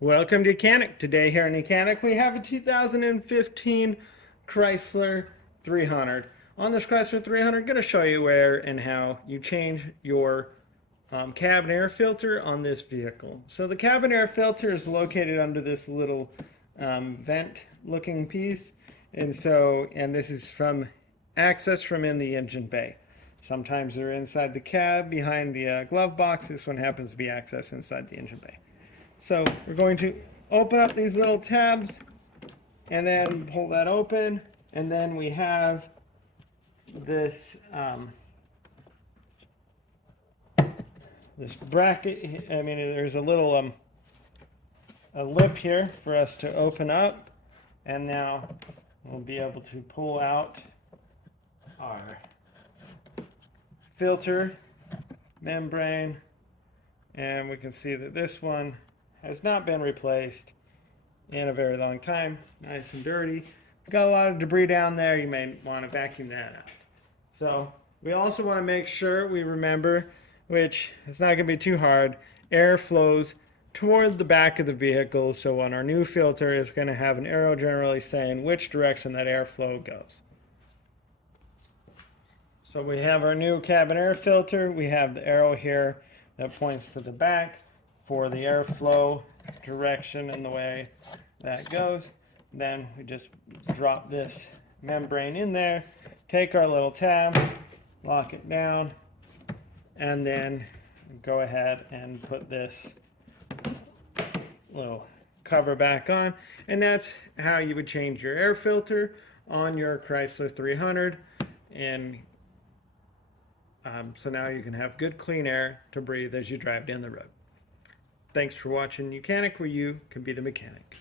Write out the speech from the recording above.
Welcome to Mechanic. Today here in Mechanic we have a 2015 Chrysler 300. On this Chrysler 300, I'm going to show you where and how you change your cabin air filter on this vehicle. So the cabin air filter is located under this little vent looking piece, and this is from access from in the engine bay. Sometimes they're inside the cab behind the glove box. This one happens to be access inside the engine bay. So we're going to open up these little tabs and then pull that open, and then we have this this bracket. I mean, there's a little a lip here for us to open up, and now we'll be able to pull out our filter membrane, and we can see that this one has not been replaced in a very long time. Nice and dirty. Got a lot of debris down there. You may want to vacuum that out. So we also want to make sure we remember, which it's not going to be too hard, air flows toward the back of the vehicle. So on our new filter, it's going to have an arrow generally saying which direction that airflow goes. So we have our new cabin air filter. We have the arrow here that points to the back for the airflow direction and the way that goes. Then we just drop this membrane in there, take our little tab, lock it down, and then go ahead and put this little cover back on. And that's how you would change your air filter on your Chrysler 300. And so now you can have good clean air to breathe as you drive down the road. Thanks for watching Mechanic, where you can be the mechanic.